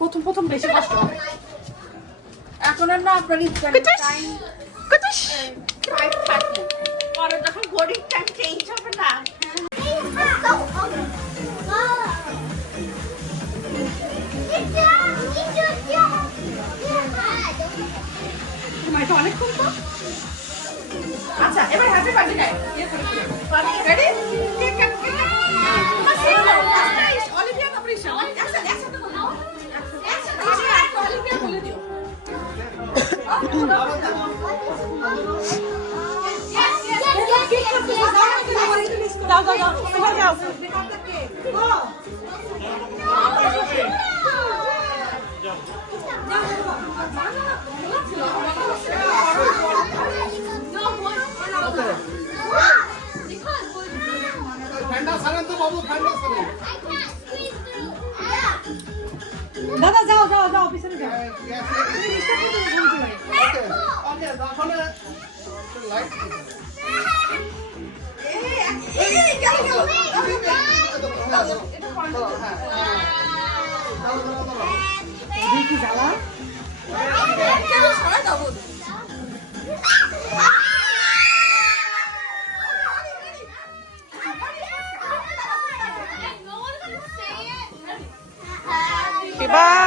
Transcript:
প্রথম প্রথম বেশি কষ্ট হবে। এখন আর না আপনার টাইম পরে যখন ঘড়ির টাইম চেঞ্জ হবে না। অনেকক্ষণ তো। আচ্ছা এবার হ্যাপি বার্থডে গাই। রেডি? অলিভিয়া তারপরে ঈশা। একসাথে বলো। অলিভিয়া বলে দিও। যাও যাও যাও সবাই যাও। দাদা যাও যাও যাও পিছনে যাও। দেখি জ্বালা Happy birthday